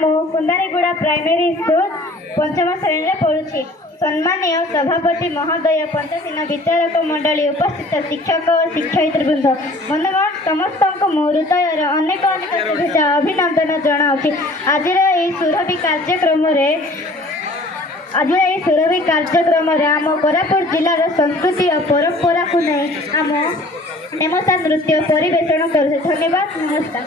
मु कुंदारीगुड़ा primary school पंचम श्रेणी में पढ़ुछि। सम्मानीय सभापति महोदय, पंचायत विचारक मंडली, उपस्थित शिक्षक और शिक्षयित्रीवृंद, बंधुगण समस्त मो हृदय अनेक अनेक शुभेच्छा अभिनंदन जनाऊँगी। आज सुरभि कार्यक्रम आम कोरापुट जिलार संस्कृति और परंपरा को नहीं आम नेमसा नृत्य परिवेषण कर। धन्यवाद, नमस्कार।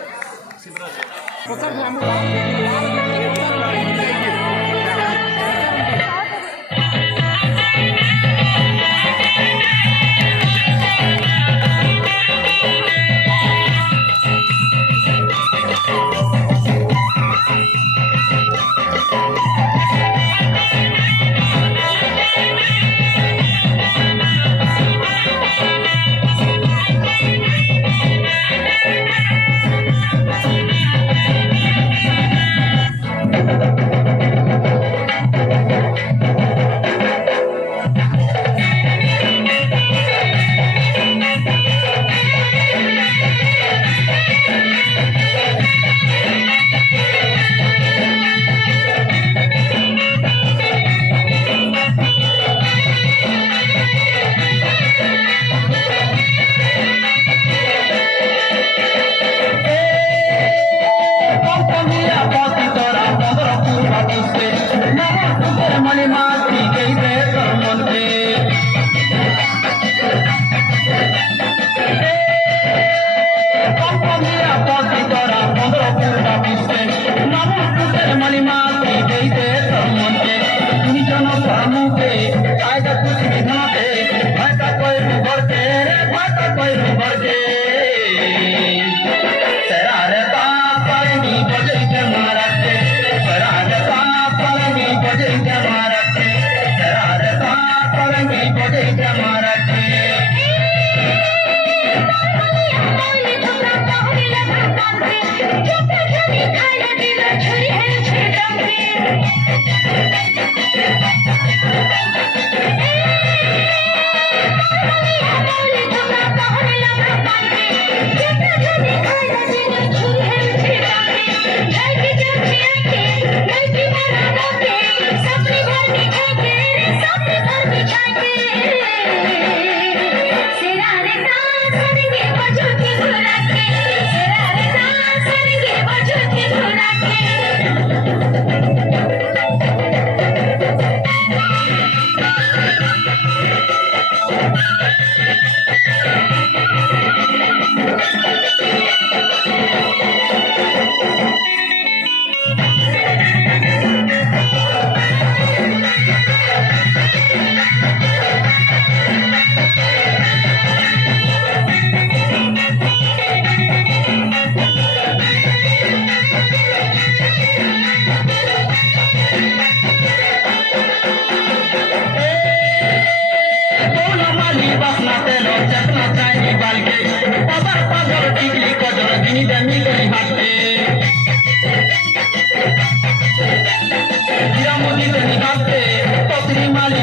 Mali,